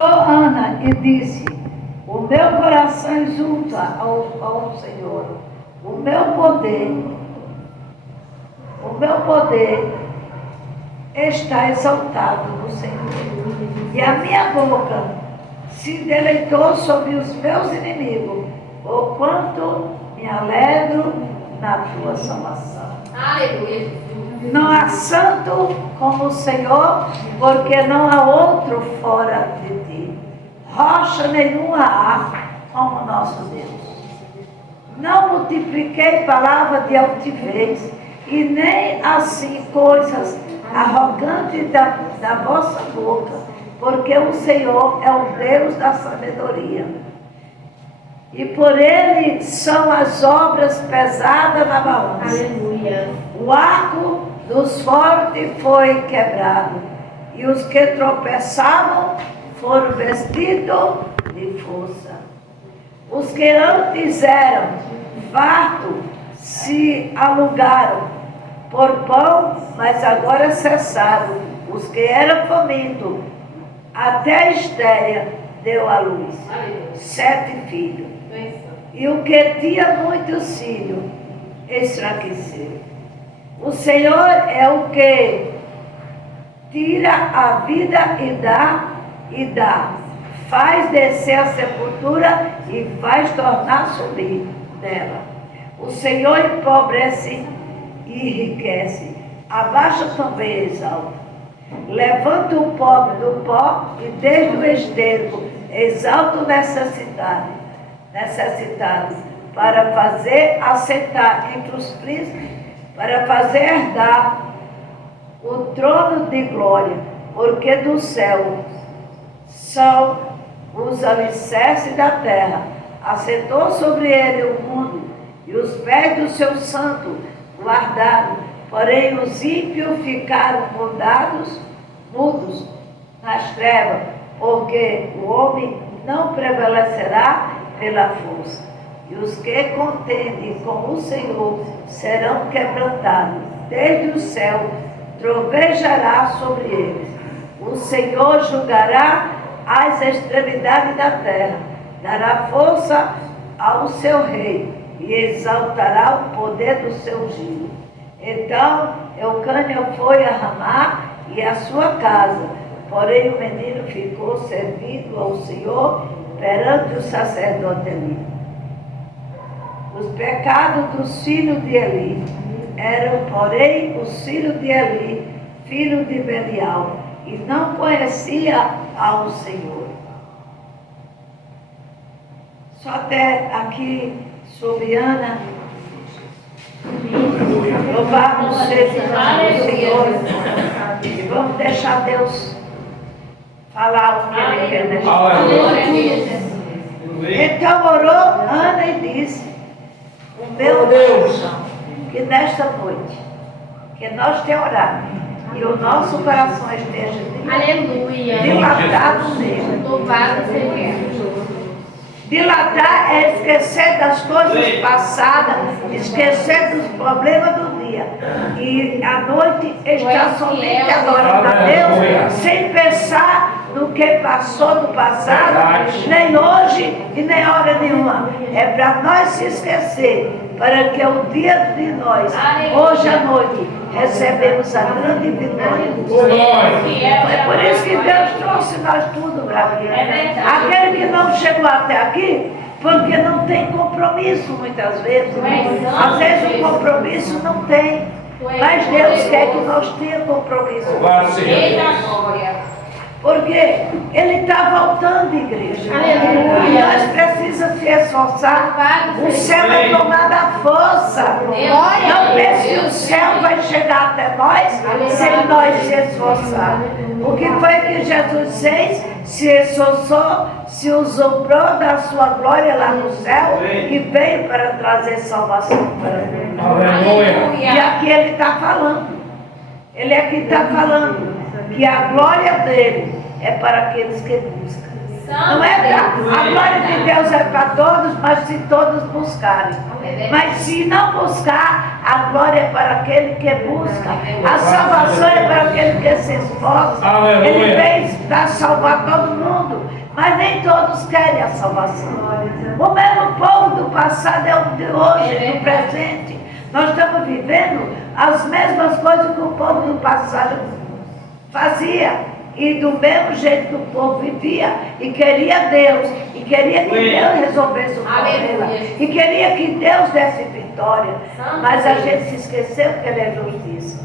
Ana e disse: o meu coração exulta ao Senhor, o meu poder está exaltado no Senhor, e a minha boca se deleitou sobre os meus inimigos, porquanto me alegro na tua salvação. Aleluia. Não há santo como o Senhor, porque não há outro fora de ti. Rocha nenhuma há como nosso Deus. Não multipliquei palavra de altivez, e nem assim coisas arrogantes da vossa boca, porque o Senhor é o Deus da sabedoria. E por ele são as obras pesadas na balança. Aleluia. O arco dos fortes foi quebrado, e os que tropeçavam foram vestidos de força. Os que antes eram fartos se alugaram por pão, mas agora cessaram. Os que eram famintos, até a Estéria deu à luz 7 filhos. E o que tinha muitos filhos enfraqueceu. O Senhor é o que tira a vida e dá, faz descer a sepultura e faz tornar subir dela. O Senhor empobrece e enriquece, abaixa também e exalta. Levanta o pobre do pó e desde o esterco exalta o necessitado, para fazer assentar entre os príncipes, para fazer herdar o trono de glória, porque do céu são os alicerces da terra. Assentou sobre ele o mundo, e os pés do seu santo guardaram. Porém os ímpios ficaram mudos nas trevas, porque o homem não prevalecerá pela força. E os que contendem com o Senhor serão quebrantados. Desde o céu trovejará sobre eles. O Senhor julgará as extremidades da terra, dará força ao seu rei e exaltará o poder do seu giro. Então Eucânia foi a Ramá e a sua casa, porém o menino ficou servindo ao Senhor perante o sacerdote Eli. Os pecados dos filhos de Eli eram, porém, os filhos de Eli, filho de Belial, e não conhecia ao Senhor. Só até aqui sobre Ana. Louvado seja o Senhor. E vamos deixar Deus falar o que Ele quer deixar. Então orou Ana e disse: o meu Deus, que nesta noite, que nós tenhamos orado, e o nosso coração esteja dilatado nele. Louvado seja. Dilatar é esquecer das coisas passadas, esquecer dos problemas do dia. E a noite está somente adorando a Deus, sem pensar no que passou no passado, nem hoje e nem hora nenhuma. É para nós se esquecer, para que o dia de nós, hoje à noite, recebemos a grande vitória. É por isso que Deus trouxe nós tudo para aqui. Aquele que não chegou até aqui, porque não tem compromisso muitas vezes. Às vezes o compromisso não tem. Mas Deus quer que nós tenhamos compromisso. Porque Ele está voltando, igreja. E nós precisamos se esforçar. O céu é tomado à força. Não pense que o céu vai chegar até nós sem nós se esforçar. O que foi que Jesus fez? Se esforçou, se usurpou da sua glória lá no céu e veio para trazer salvação para nós. E aqui Ele está falando. Ele aqui está falando que a glória dele é para aqueles que buscam. Não é para, a glória de Deus é para todos, mas se todos buscarem. Mas se não buscar, a glória é para aquele que busca. A salvação é para aquele que se esforça. Ele veio para salvar todo mundo. mundo, mas nem todos querem a salvação. O mesmo povo do passado é o de hoje, do presente. Nós estamos vivendo as mesmas coisas que o povo do passado fazia. E do mesmo jeito que o povo vivia e queria Deus, e queria que Deus resolvesse o problema, e queria que Deus desse vitória, mas a gente se esqueceu que Ele é justiça.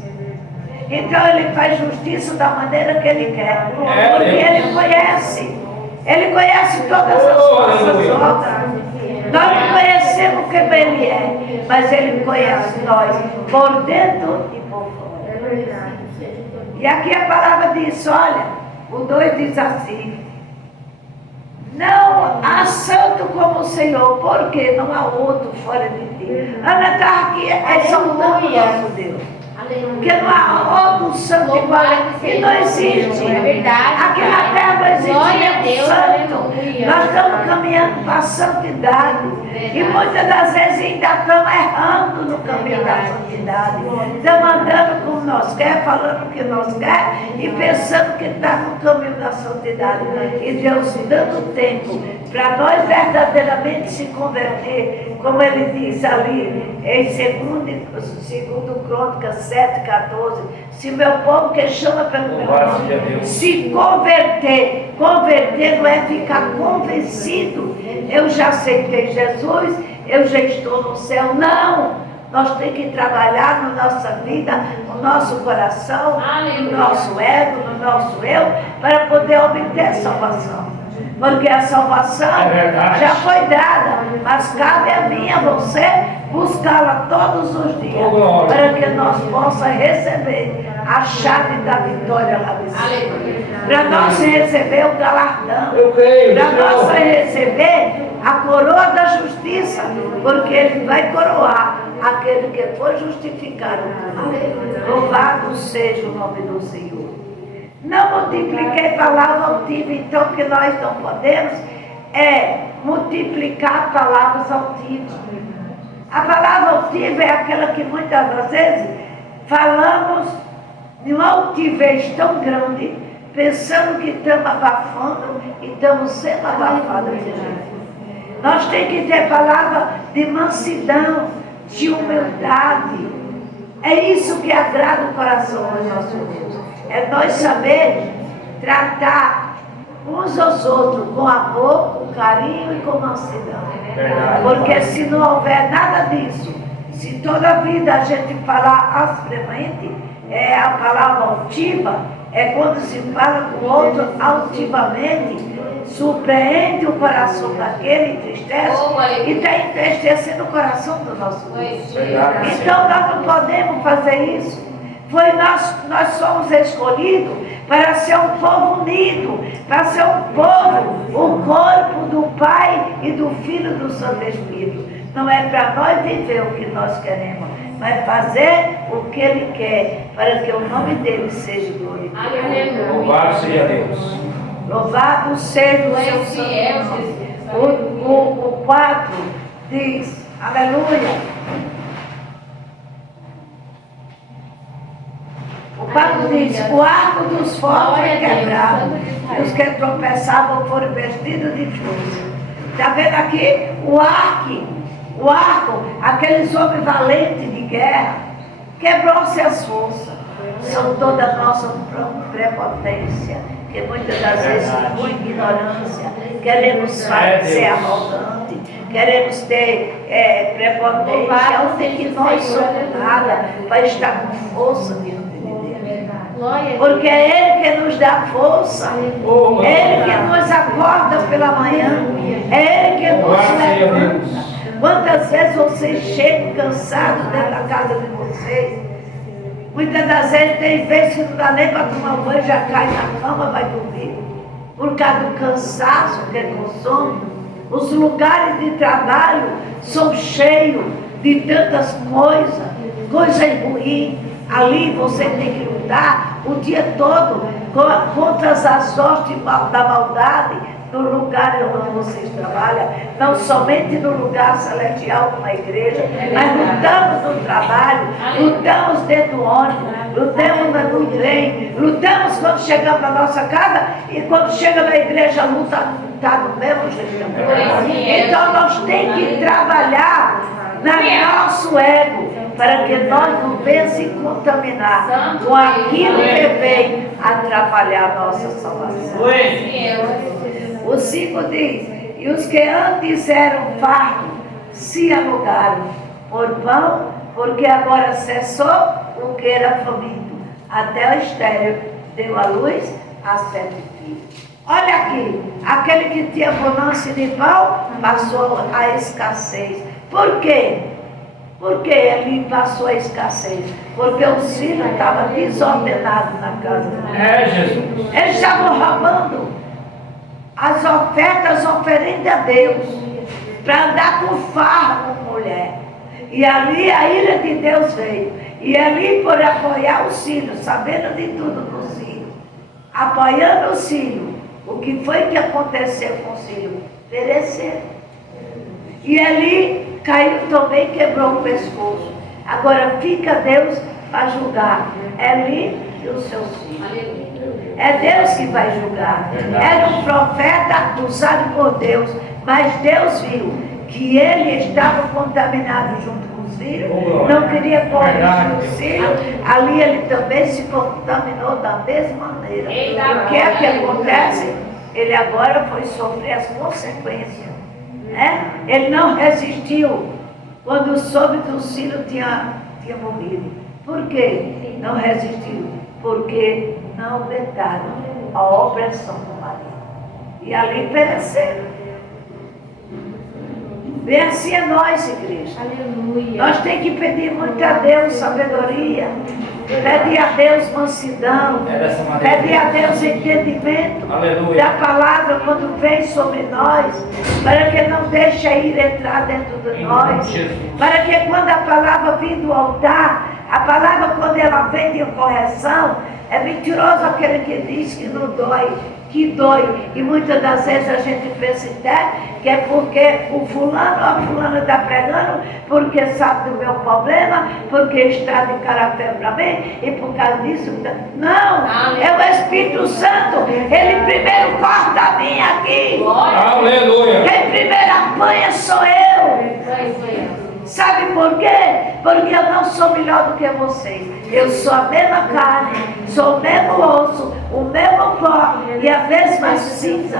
Então Ele faz justiça da maneira que Ele quer, porque Ele conhece todas as nossas obras. Nós não conhecemos quem Ele é, mas Ele conhece nós por dentro e por fora. E aqui a palavra diz, olha, o 2 diz assim: não há santo como o Senhor, porque não há outro fora de ti. Ana está aqui exaltando o nosso Deus. Porque não há outro santo igual a Ele. E não existe. É verdade. Aqui na terra não existe nenhum santo. Nós estamos caminhando para a santidade. E muitas das vezes ainda estamos errando no caminho da santidade. Estamos andando como nós queremos, falando o que nós queremos e pensando que está no caminho da santidade. E Deus dando tempo para nós verdadeiramente se converter, como Ele diz ali em 2 Crônicas 7:14, se meu povo que chama pelo meu nome se converter não é ficar convencido, eu já aceitei Jesus, eu já estou no céu. Não, nós temos que trabalhar na nossa vida, no nosso coração, no nosso ego, no nosso eu, para poder obter salvação. Porque a salvação já foi dada, mas cabe a mim e a você buscá-la todos os dias, para que nós possamos receber a chave da vitória lá de cima. Para nós receber o galardão, para nós receber a coroa da justiça, porque Ele vai coroar aquele que for justificado por Ele. Louvado seja o nome do Senhor. Não multipliquei palavra altiva, então o que nós não podemos é multiplicar palavras altivas. A palavra altiva é aquela que muitas das vezes falamos de uma altivez tão grande, pensando que estamos abafando e estamos sendo abafados de jeito. Nós temos que ter palavra de mansidão, de humildade. É isso que agrada o coração do nosso Deus. É nós saber tratar uns aos outros com amor, com carinho e com mansidão. Porque se não houver nada disso, se toda a vida a gente falar aspramente, a palavra altiva, é quando se fala com o outro altivamente, surpreende o coração daquele, entristece, e está entristecendo o coração do nosso Deus. Então nós não podemos fazer isso. Nós somos escolhidos para ser um povo unido, para ser um povo, o corpo do Pai e do Filho e do Santo Espírito. Não é para nós viver o que nós queremos, mas fazer o que Ele quer, para que o nome dEle seja glorificado. Louvado seja Deus. Louvado seja o seu santo nome. O 4 diz, aleluia. O 4 diz, o arco dos fortes foi quebrado, e os que tropeçavam foram vestidos de força. Está vendo aqui? O arco, aqueles homens valentes de guerra, quebrou-se as forças. São toda a nossa prepotência, que muitas das vezes, por ignorância, queremos ser arrogante, queremos ter prepotência, onde que nós somos nada, para estar com força diante de Deus. Porque é Ele que nos dá força, é Ele que nos acorda pela manhã, é Ele que nos levanta. Quantas vezes vocês chegam cansados dentro da casa de vocês? Muitas das vezes tem vezes que não dá nem para tomar banho, já cai na cama, vai dormir. Por causa do cansaço que consome. Os lugares de trabalho são cheios de tantas coisas ruins. Ali você tem que lutar o dia todo contra as hostes da maldade, no lugar onde vocês trabalham, não somente no lugar celestial como a igreja, mas lutamos no trabalho, lutamos dentro do ônibus, lutamos no trem, lutamos quando chegamos na nossa casa e quando chega na igreja a luta está do mesmo jeito também. Então nós temos que trabalhar no nosso ego para que nós não venhamos se contaminar com aquilo que vem atrapalhar a nossa salvação. O 5 diz: e os que antes eram fartos se alugaram por pão, porque agora cessou o que era faminto. Até o estéril deu à luz a 7 filhos. Olha aqui, aquele que tinha bonança de pão passou a escassez. Por quê? Porque ele passou a escassez. Porque os filhos estavam desordenados na casa dele. Eles estavam roubando as ofertas, oferendas a Deus, para andar com farra com mulher. E ali a ira de Deus veio. E ali, por apoiar os filhos, sabendo de tudo dos filhos, apoiando os filhos, o que foi que aconteceu com os filhos? Pereceram. E ali caiu também, quebrou o pescoço. Agora fica Deus para julgar. É ali e os seus filhos. É Deus que vai julgar. Era um profeta usado por Deus, mas Deus viu que ele estava contaminado junto com os filhos, não queria corrigir os filhos, ali ele também se contaminou da mesma maneira. O que é que acontece? Ele agora foi sofrer as consequências. Ele não resistiu quando soube que os filhos tinha morrido. Por quê? Não resistiu. Porque não aguentaram a opressão do marido. E ali pereceram. Bem assim é nós, igreja. Aleluia. Nós temos que pedir muito a Deus sabedoria. Pedir a Deus mansidão. Pedir a Deus entendimento. Aleluia. Da palavra quando vem sobre nós. Para que não deixe a ira entrar dentro de nós. Para que quando a palavra vem do altar, a palavra quando ela vem de correção, é mentiroso aquele que diz que não dói, que dói. E muitas das vezes a gente pensa até que é porque o fulano ou a fulana está pregando, porque sabe do meu problema, porque está de carapé para mim, e por causa disso. Não, é o Espírito Santo. Ele primeiro corta a mim aqui. Aleluia. Quem primeiro apanha sou eu. Sabe por quê? Porque eu não sou melhor do que vocês. Eu sou a mesma carne, sou o mesmo osso, o mesmo pó e a mesma cinza.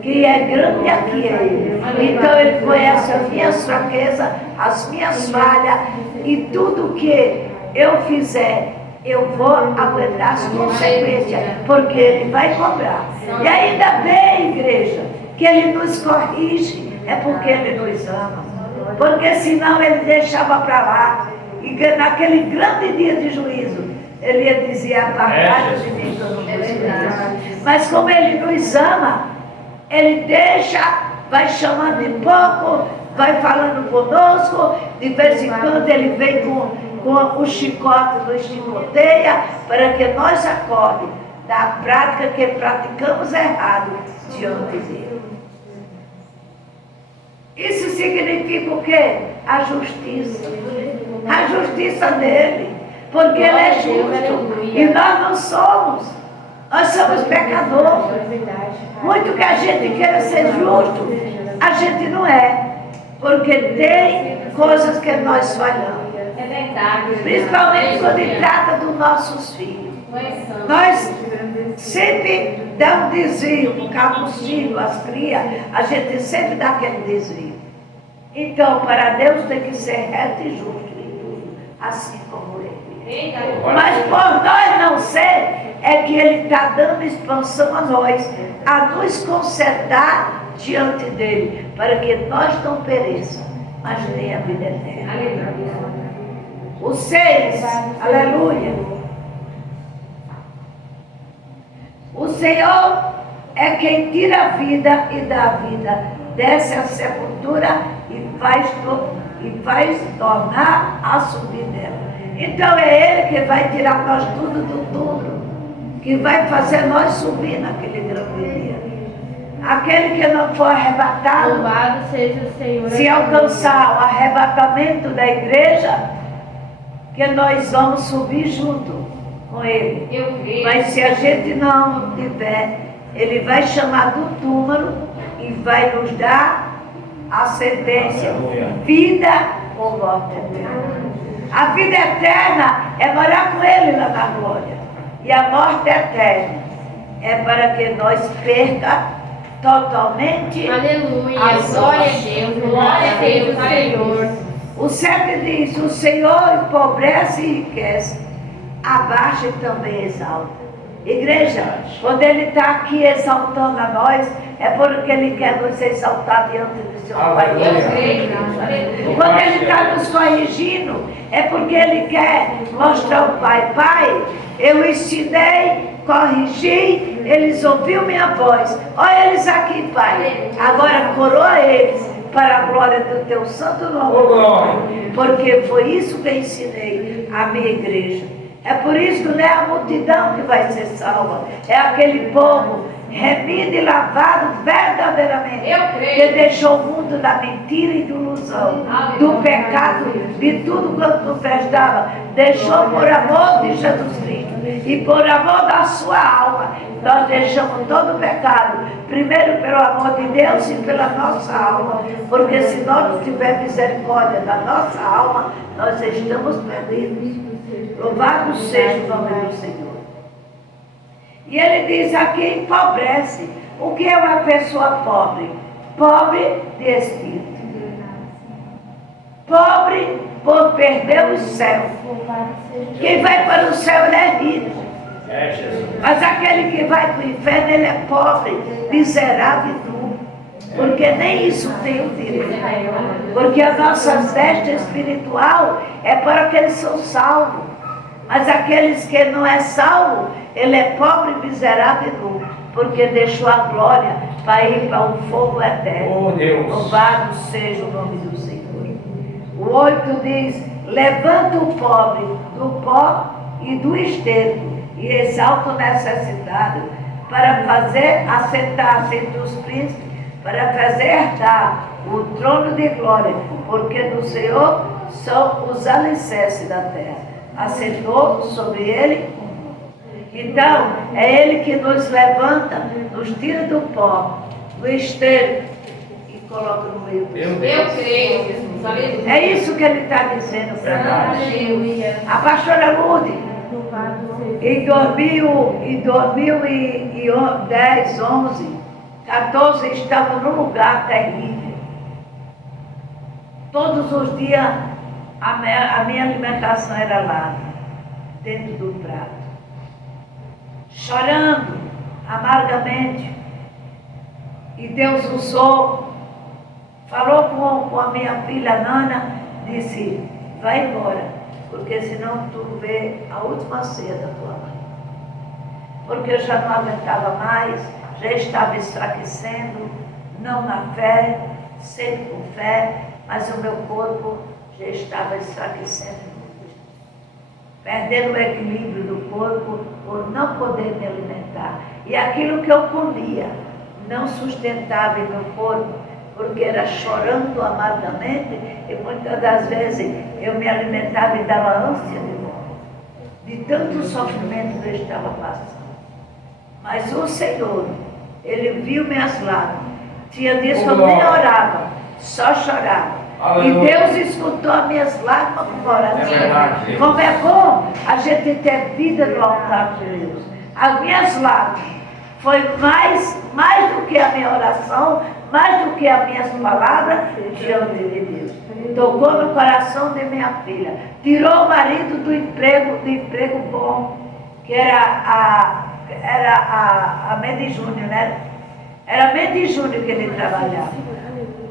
Que é grande aqui é ele. Então ele conhece as minhas fraquezas, as minhas falhas e tudo que eu fizer, eu vou aguentar as consequências, porque ele vai cobrar. E ainda bem, igreja, que ele nos corrige, é porque ele nos ama. Porque senão ele deixava para lá. E naquele grande dia de juízo, ele ia dizer: apartai-vos de mim, que eu não vos conheço. Mas como ele nos ama, ele deixa, vai chamando de pouco, vai falando conosco. De vez em quando ele vem com o chicote, nos chicoteia, para que nós acordemos da prática que praticamos errado diante dele. Isso significa o quê? A justiça. A justiça dele. Porque ele é justo. E nós não somos. Nós somos pecadores. Muito que a gente queira ser justo, a gente não é. Porque tem coisas que nós falhamos. É verdade. Principalmente quando trata dos nossos filhos. Nós sempre damos desvio por causa dos filhos, as crias, a gente sempre dá aquele desvio. Então, para Deus tem que ser reto e justo em tudo, assim como ele. Mas por nós não ser, é que ele está dando expansão a nós, a nos consertar diante dele, para que nós não pereçamos, mas tenha a vida eterna. O 6, aleluia. O Senhor é quem tira a vida e dá a vida, desce a sepultura e faz tornar a subir dela. Então é Ele que vai tirar nós tudo do túmulo, que vai fazer nós subir naquele grande dia. aquele que não for arrebatado, Louvado seja o Senhor. se alcançar o arrebatamento da igreja, que nós vamos subir junto com ele. Eu creio. Mas se a gente não tiver, ele vai chamar do túmulo e vai nos dar a sentença: vida ou morte eterna. A vida eterna é morar com ele lá na glória. E a morte eterna é para que nós perca totalmente. Aleluia. As Glória a nossas. Deus. Glória a Deus, Senhor. O 7 diz: o Senhor empobrece e enriquece, abaixa e também exalta. Igreja, quando Ele está aqui exaltando a nós, é porque Ele quer nos exaltar diante do seu Pai. Eu creio. Quando Ele está nos corrigindo, é porque Ele quer mostrar ao Pai: Pai, eu ensinei, corrigi, eles ouviram minha voz. Olha eles aqui, Pai. Agora coroa eles para a glória do teu santo nome. Porque foi isso que eu ensinei à minha igreja. É por isso que não é a multidão que vai ser salva. É aquele povo remido e lavado verdadeiramente. Eu creio. Que deixou o mundo da mentira e da ilusão, do pecado, de tudo quanto não prestava. Deixou por amor de Jesus Cristo e por amor da sua alma. Nós deixamos todo o pecado, primeiro pelo amor de Deus e pela nossa alma. Porque se nós não tivermos misericórdia da nossa alma, nós estamos perdidos. Louvado seja o nome do Senhor. E ele diz aqui: empobrece. O que é uma pessoa pobre? Pobre de espírito. Pobre por perder o céu. Quem vai para o céu, ele é rico. Mas aquele que vai para o inferno, ele é pobre, miserável e duro. Porque nem isso tem o direito. Porque a nossa festa espiritual é para aqueles que são salvos. Mas aqueles que não é salvo, ele é pobre, miserável e nu, porque deixou a glória para ir para o fogo eterno. Louvado seja o nome do Senhor. O 8 diz: levanta o pobre do pó e do esterco e exalta o necessitado, para fazer assentar-se entre os príncipes, para fazer herdar o trono de glória, porque do Senhor são os alicerces da terra. Assentou sobre ele. Então, é ele que nos levanta, nos tira do pó, do esterco e coloca no meio do céu. Eu creio, Jesus. Aleluia. É isso que ele está dizendo para nós. Aleluia. A pastora Lourdes, em 2010, 11, 14, estava num lugar terrível. Todos os dias a minha alimentação era lá, dentro do prato. Chorando amargamente. E Deus usou, falou com a minha filha Nana, disse: vai embora, porque senão tu vê a última ceia da tua mãe. Porque eu já não aguentava mais, já estava enfraquecendo, não na fé, sempre com fé, mas o meu corpo já estava enfraquecendo, perdendo o equilíbrio do corpo por não poder me alimentar. E aquilo que eu comia não sustentava em meu corpo, porque era chorando amargamente, e muitas das vezes eu me alimentava e dava ânsia de morte, de tanto sofrimento que eu estava passando. Mas o Senhor, Ele viu minhas lágrimas. Tinha dias que eu nem orava, só chorava. Aleluia. E Deus escutou as minhas lágrimas com oração. É verdade. Como é bom a gente ter vida no altar de Deus. As minhas lágrimas foi mais do que a minha oração, mais do que as minhas palavras diante de Deus. Tocou no coração de minha filha. Tirou o marido do emprego bom, que era a Mendes Júnior, né? Era Mendes Júnior que ele trabalhava,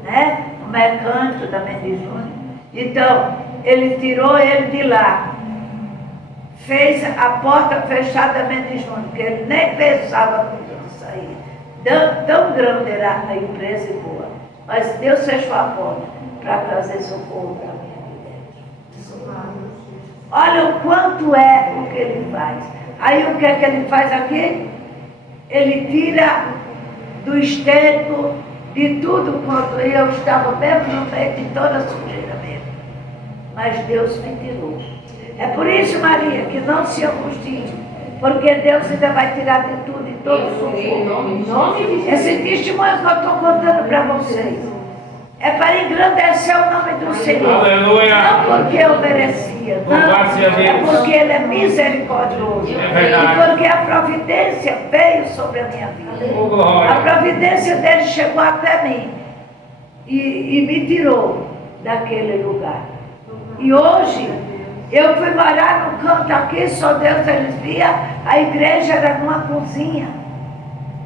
né? O mecânico da Mendes Júnior. Então, ele tirou ele de lá. Fez a porta fechada da Mendes Júnior, porque ele nem pensava que ele sair. Tão grande era a empresa e boa. Mas Deus fechou a porta para trazer socorro para mim aqui dentro. Olha o quanto é o que ele faz. Aí o que é que ele faz aqui? Ele tira do esterco, de tudo quanto eu estava mesmo no meio de toda a sujeira mesmo. Mas Deus me tirou. É por isso, Maria, que não se angustie, porque Deus ainda vai tirar de tudo, de todo o sufoco. Esse testemunho que eu estou contando para vocês é para engrandecer o nome do Senhor. Aleluia. Não porque eu merecia, não, é porque Ele é misericordioso. E porque a providência veio sobre a minha vida. A providência dele chegou até mim e me tirou daquele lugar. E hoje eu fui morar no canto aqui, só Deus eles via, a igreja era numa cozinha,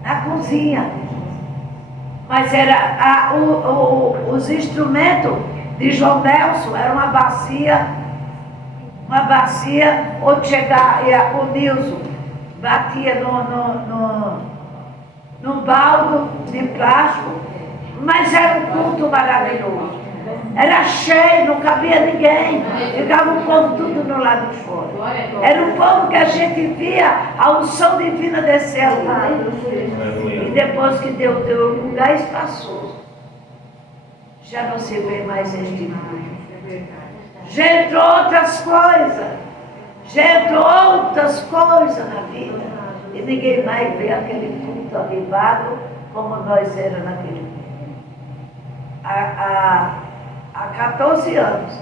na cozinha. Mas era os instrumentos de João Nelson, era uma bacia, onde chegava o Nilson, batia num baldo de plástico, mas era um culto maravilhoso. Era cheio, não cabia ninguém, ficava o povo tudo no lado de fora. Era um povo que a gente via a unção divina descer lá. E depois que Deus deu um lugar espaçoso, já não se vê mais este mundo. Já entrou outras coisas na vida. E ninguém mais vê aquele culto avivado como nós éramos naquele tempo. Há 14 anos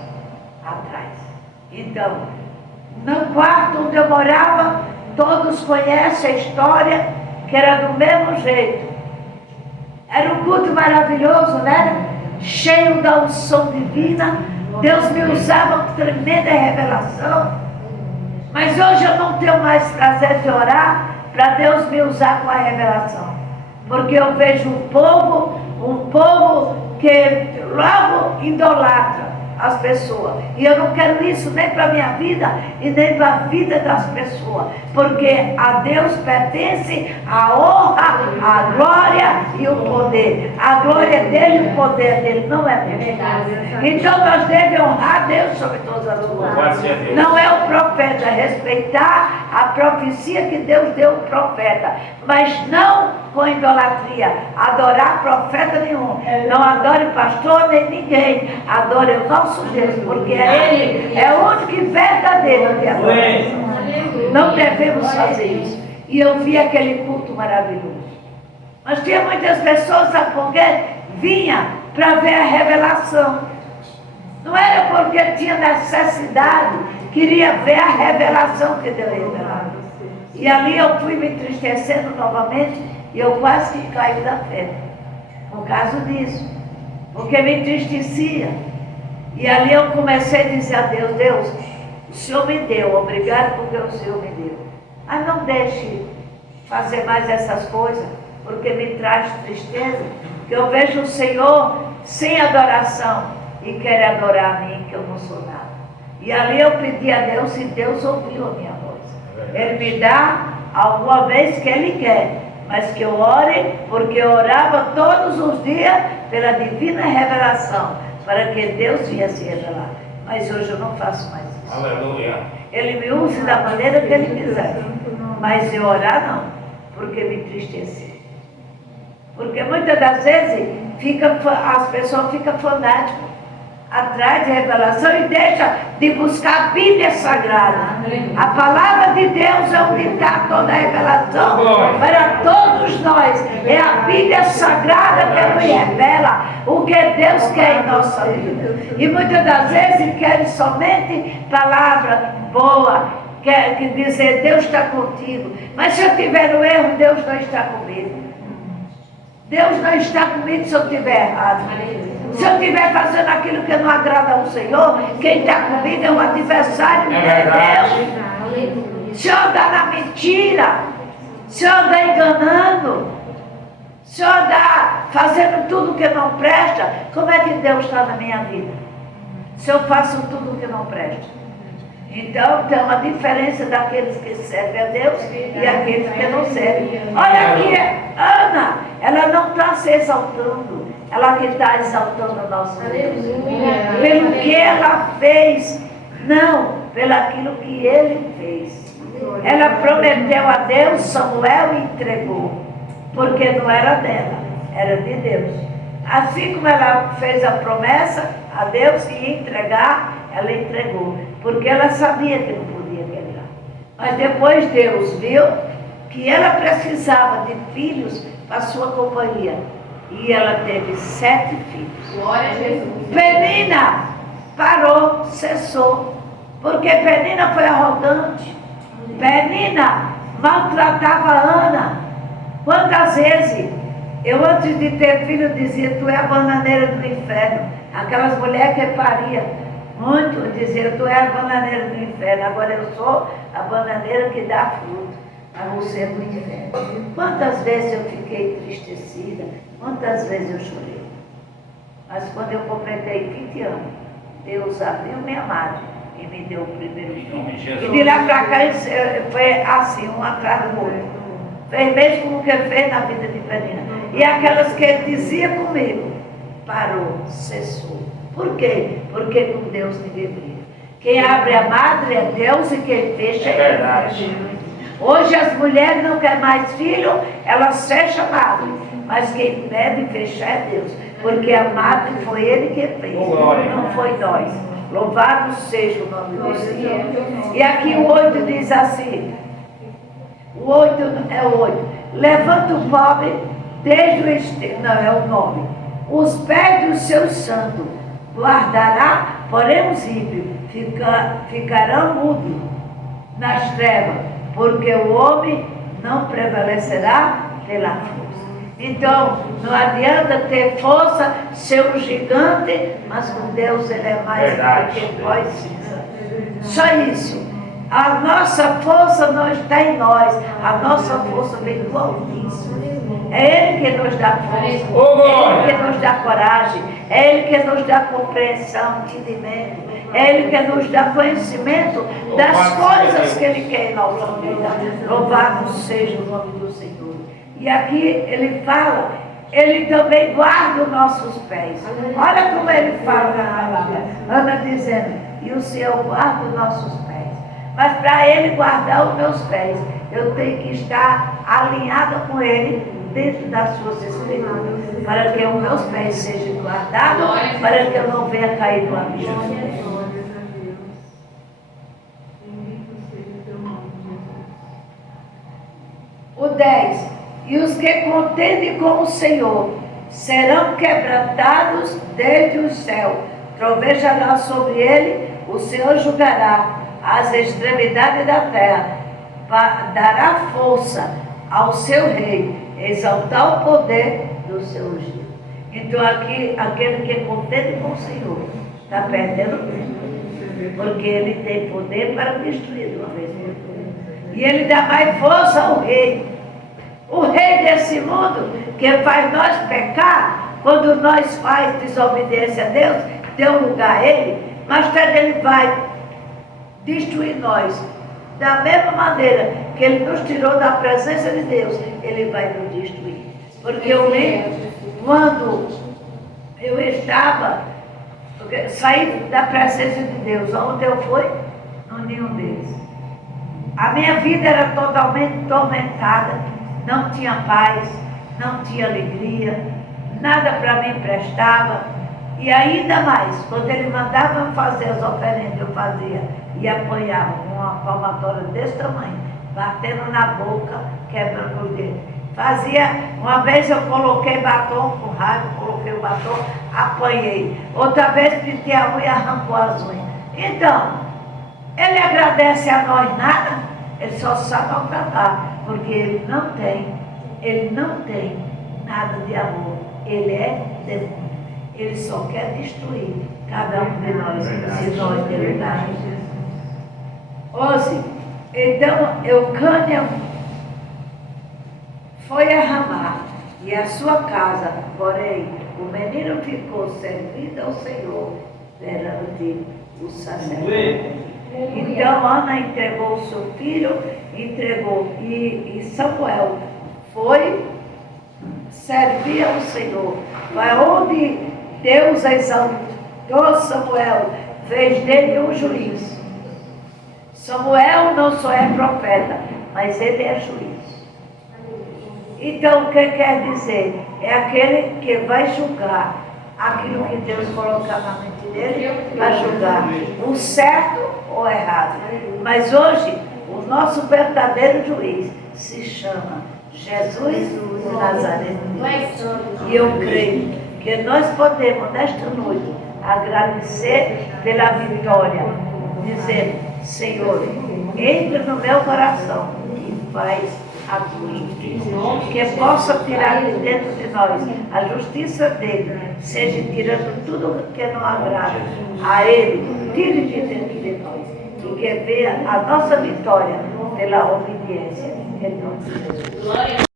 atrás. Então, no quarto onde eu morava, todos conhecem a história, que era do mesmo jeito. Era um culto maravilhoso, né? Cheio da unção divina. Deus me usava com tremenda revelação. Mas hoje eu não tenho mais prazer de orar para Deus me usar com a revelação. Porque eu vejo um povo que logo idolatra as pessoas. E eu não quero isso nem para a minha vida e nem para a vida das pessoas. Porque a Deus pertence a honra, a glória e o poder. A glória é dele e o poder dele não é meu. Então nós devemos honrar Deus sobre todas as coisas. Não é o profeta, é respeitar a profecia que Deus deu ao profeta. Mas não com idolatria. Adorar profeta nenhum. Não adore pastor nem ninguém. Adore o nosso Deus, porque Ele é o único e verdadeiro que adora. Não devemos fazer isso. E eu vi aquele culto maravilhoso. Mas tinha muitas pessoas, sabe por quê? Vinha para ver a revelação. Não era porque tinha necessidade, queria ver a revelação que Deus revelava. E ali eu fui me entristecendo novamente e eu quase que caí da fé. Por causa disso. Porque me entristecia. E ali eu comecei a dizer a Deus, Deus, o Senhor me deu, obrigado porque o Senhor me deu. Mas não deixe fazer mais essas coisas, porque me traz tristeza. Que eu vejo o Senhor sem adoração e quer adorar a mim, que eu não sou nada. E ali eu pedi a Deus e Deus ouviu a minha voz. Ele me dá alguma vez que Ele quer, mas que eu ore, porque eu orava todos os dias pela divina revelação, para que Deus viesse revelar. Mas hoje eu não faço mais isso. Aleluia. Ele me usa da maneira que Ele quiser. Mas eu orar não, porque me entristece. Porque muitas das vezes as pessoas ficam fanáticas atrás de revelação e deixa de buscar a Bíblia Sagrada. A palavra de Deus é onde está toda a revelação para todos nós. É a Bíblia Sagrada que nos revela o que Deus quer em nossa vida. E muitas das vezes querem somente palavra boa, quer dizer Deus está contigo. Mas se eu tiver no erro, Deus não está comigo. Deus não está comigo se eu estiver errado. Se eu estiver fazendo aquilo que não agrada ao Senhor, quem está comigo é o adversário de Deus. Se eu andar na mentira, se eu andar enganando, se eu andar fazendo tudo que não presta, como é que Deus está na minha vida? Se eu faço tudo que não presta. Então tem uma diferença daqueles que servem a Deus e aqueles que não servem. Olha aqui, Ana, ela não está se exaltando, ela que está exaltando o nosso Deus. Pelo que ela fez, não, pelo aquilo que Ele fez. Ela prometeu a Deus, Samuel entregou. porque não era dela, era de Deus. Assim como ela fez a promessa a Deus que ia entregar, ela entregou, porque ela sabia que não podia quebrar. Mas depois Deus viu que ela precisava de filhos para sua companhia. E ela teve 7 filhos. Glória a Jesus. Penina parou, cessou, porque Penina foi arrogante. Penina maltratava Ana. Quantas vezes eu, antes de ter filho, dizia: tu é a bananeira do inferno. Aquelas mulheres que pariam muito diziam: tu é a bananeira do inferno. Agora eu sou a bananeira que dá fruto, mas você é do inferno. Quantas vezes eu fiquei entristecida, quantas vezes eu chorei. Mas quando eu completei 20 anos, Deus abriu minha margem e me deu o primeiro filho. E de lá para cá foi assim, um atrás do outro. Fez mesmo como que fez na vida de Penina. E aquelas que ele dizia comigo, parou, cessou. Por quê? Porque com Deus ninguém briga. Quem abre a madre é Deus e quem fecha é verdade. Hoje as mulheres não querem mais filho, elas fecham a madre. Mas quem deve fechar é Deus. Porque a madre foi Ele que fez, não foi nós. Louvado seja o nome do Senhor. E aqui o 8 diz assim, o 8 é o 8. Levanta o pobre desde o extremo, não, é o 9. Os pés dos seus santos guardará, porém os ímpios ficarão mudos nas trevas, porque o homem não prevalecerá pela força. Então, não adianta ter força, ser um gigante, mas com Deus Ele é mais do que nós. Só isso. A nossa força não está em nós, a nossa força vem do Altíssimo. É Ele que nos dá força, é Ele que nos dá coragem, é Ele que nos dá compreensão, entendimento, é Ele que nos dá conhecimento das coisas que Ele quer em nossa vida. Louvado seja o nome do Senhor. E aqui ele fala, Ele também guarda os nossos pés. Olha como ele fala na palavra. Ana dizendo, e o Senhor guarda os nossos pés. Mas para Ele guardar os meus pés, eu tenho que estar alinhada com Ele dentro das suas escrituras, para que os meus pés sejam guardados, para que eu não venha cair no abismo. O 10. E os que contendem com o Senhor serão quebrantados desde o céu. Trovejará sobre ele, o Senhor julgará as extremidades da terra, dará força ao seu rei, exaltar o poder do seu ungido. Então aqui, aquele que contende com o Senhor está perdendo tudo, porque ele tem poder para destruir de uma vez por todas. E ele dá mais força ao rei. O rei desse mundo, que faz nós pecar, quando nós faz desobediência a Deus, deu lugar a Ele, mas tarde Ele vai destruir nós. Da mesma maneira que Ele nos tirou da presença de Deus, Ele vai nos destruir. Porque eu lembro, quando eu estava, saí da presença de Deus, onde eu fui, não nenhum deles. A minha vida era totalmente tormentada. Não tinha paz, não tinha alegria, nada para mim prestava. E ainda mais, quando ele mandava fazer as oferendas, eu fazia e apanhava com uma palmatória desse tamanho, batendo na boca, quebrando os dedos. Fazia, uma vez eu coloquei batom com raiva, coloquei o batom, apanhei. Outra vez pintei a unha e arrancou as unhas. Então, ele agradece a nós nada, ele só sabe maltratar. Porque ele não tem nada de amor. Ele é demônio. Ele só quer destruir cada um de nós, se nós derrubarmos. 11. Então, Eucânia foi a Ramá, e a sua casa, porém, o menino ficou servindo ao Senhor perante o sacerdote. Então Ana entregou o seu filho, e Samuel foi servir ao Senhor. Foi onde Deus exaltou Samuel, fez dele um juiz. Samuel não só é profeta, mas ele é juiz. Então, o que quer dizer? É aquele que vai julgar aquilo que Deus colocar na mente dele, vai julgar o certo ou errado. Mas hoje, o nosso verdadeiro juiz se chama Jesus de Nazaré. E eu creio que nós podemos, nesta noite, agradecer pela vitória, dizendo: Senhor, entra no meu coração e faz a tua justiça, que possa tirar de dentro de nós a justiça dele, seja tirando tudo que não agrada a ele, tire de dentro de nós, e que venha a nossa vitória pela obediência em nome de Jesus.